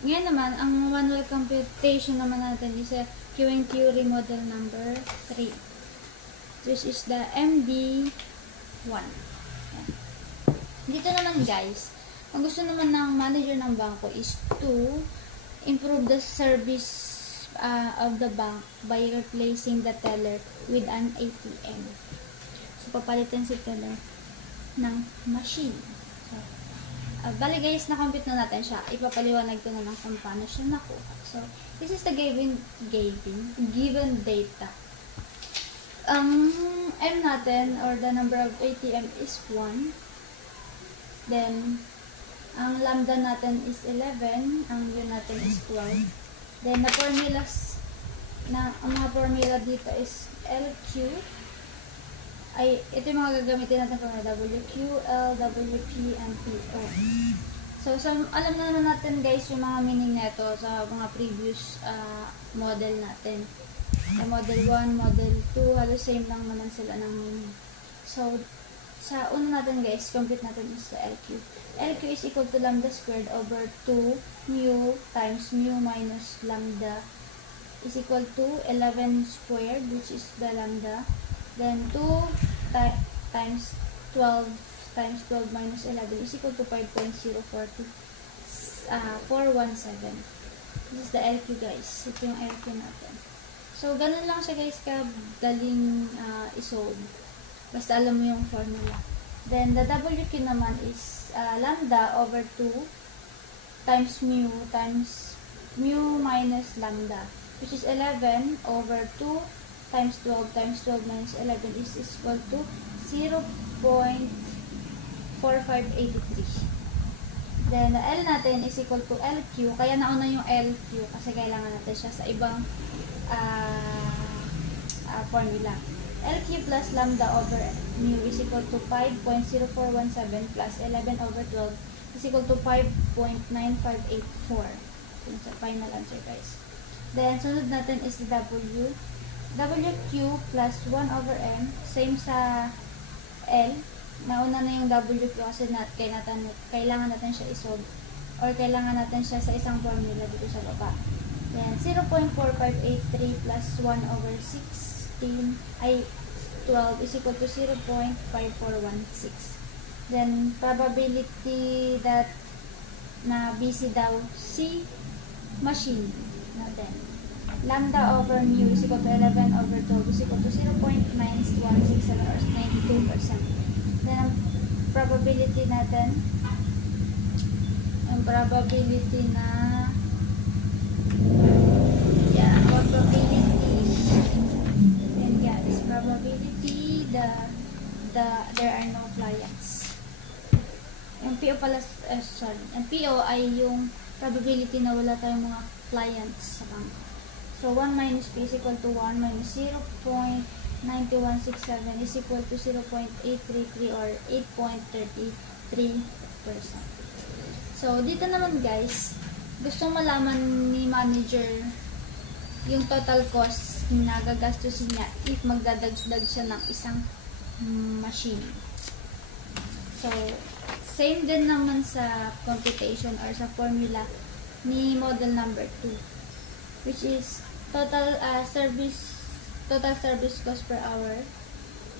Ngayon naman, ang manual computation naman natin is a Q&Q remodel number 3. This is the MD1. Dito naman guys, ang gusto naman ng manager ng bangko is to improve the service of the bank by replacing the teller with an ATM. So, papalitan si teller ng machine. So, bali guys, na-compute na natin siya. Ipapaliwanag ko na lang kung paano siya nakuha. So, this is the given data. M natin, or the number of ATM is 1. Then, ang lambda natin is 11. Ang U natin is 12. Then, ang mga formula dito is LQ. Ito yung mga gagamitin natin para WQ, L, WP, and PO. So, alam na naman natin guys yung mga meaning nito sa mga previous model natin. Sa model 1, model 2, halos same lang naman sila ng meaning. So, sa una natin guys, complete natin is sa LQ. LQ is equal to lambda squared over 2 mu times mu minus lambda is equal to 11 squared, which is the lambda. Then 2 times 12 minus 11 is equal to 5.042417. This is the LQ guys. Ito yung LQ natin. So, ganun lang siya guys, kadaling isolve. Basta alam mo yung formula. Then, the WQ naman is lambda over 2 times mu minus lambda, which is 11 over 2 times 12 minus 11 is equal to 0.4583. Then, the L natin is equal to LQ. Kaya nauna yung LQ kasi kailangan natin siya sa ibang formula. LQ plus lambda over mu is equal to 5.0417 plus 11 over 12 is equal to 5.9584. So, sa final answer guys. Then, sunod natin is the W. WQ plus 1 over M. Same sa L. Nauna na yung WQ kasi kailangan natin siya isolve. Or kailangan natin siya sa isang formula dito sa baba. Then, 0.4583 plus 1 over 16 ay 12 is equal to 0.5416. Then, probability that na busy daw si machine natin. Lambda over mu is equal to 11 over 12 is equal to 0.9167 or 92%. Then, ang probability natin, ang probability na probability there are no clients. Yung PO pala, ang PO ay yung probability na wala tayong mga clients sa bangko. So, 1 minus P is equal to 1 minus 0.9167 is equal to 0.833 or 8.33%. So, dito naman guys, gustong malaman ni manager yung total cost na gagastusin niya if magdadagdag siya ng isang machine. So, same din naman sa computation or sa formula ni model number 2, which is total service cost per hour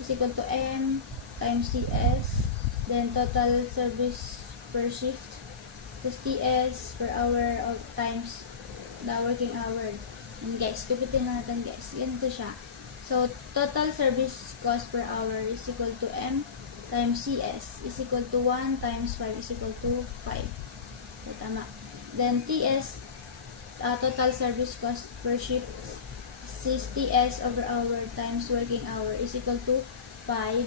is equal to M times CS, then total service per shift plus TS per hour of times the working hour. And guys, pipitin natin guys. Ganito siya. So, total service cost per hour is equal to M times CS is equal to 1 times 5 is equal to 5. So, tama. Then, TS, total service cost per shift is TS over hour times working hour is equal to 5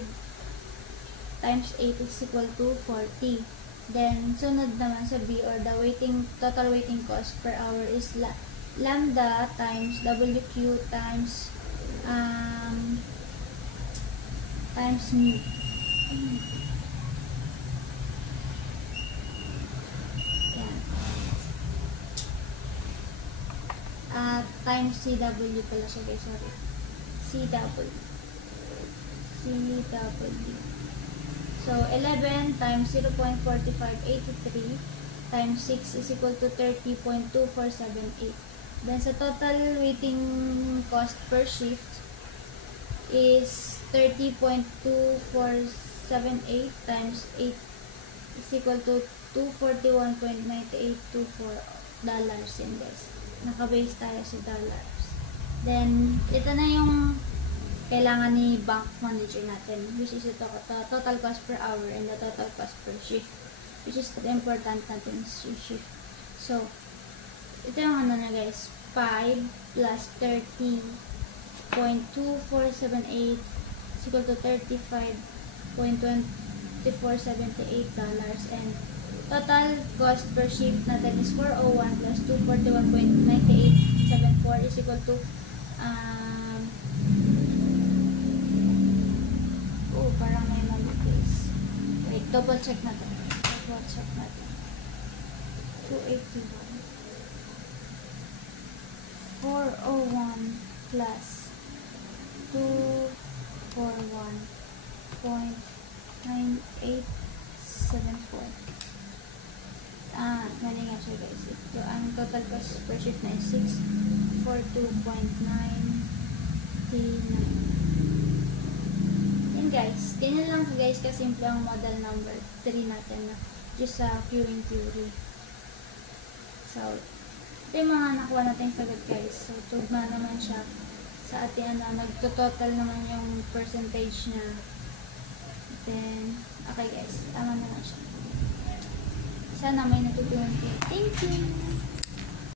times 8 is equal to 40. Then, sunod naman sa B or the total waiting cost per hour is lambda times WQ times mu. Yan. Times CW pala siya guys, sorry. CW. So, 11 times 0.4583 times 6 is equal to 30.2478. Then sa total waiting cost per shift is 30.2478 times 8 is equal to $241.9824 yun guys. Naka-base tayo sa dollars. Then, ito na yung kailangan ni bank manager natin, which is ito, total cost per hour and the total cost per shift, which is the important natin shift. So, ito yung ano na guys, 5 plus 30.2478 is equal to $35.2478 and total cost per shift natin is 401 plus 241.9874 is equal to parang may mali guys. Wait, double check natin. 281 401 plus 241.9874. Mali nga siya guys. Ito, ang total cost per shift na is 642.99. Yan guys. Ganyan lang guys kasimple ang model number 3 natin na just sa queuing theory. So, ito yung mga nakuha natin sagot guys. So, tugma naman siya sa ating nagtototal naman yung percentage niya. Then, okay guys. Tama naman siya. Sana may natutunan kayo. Thank you!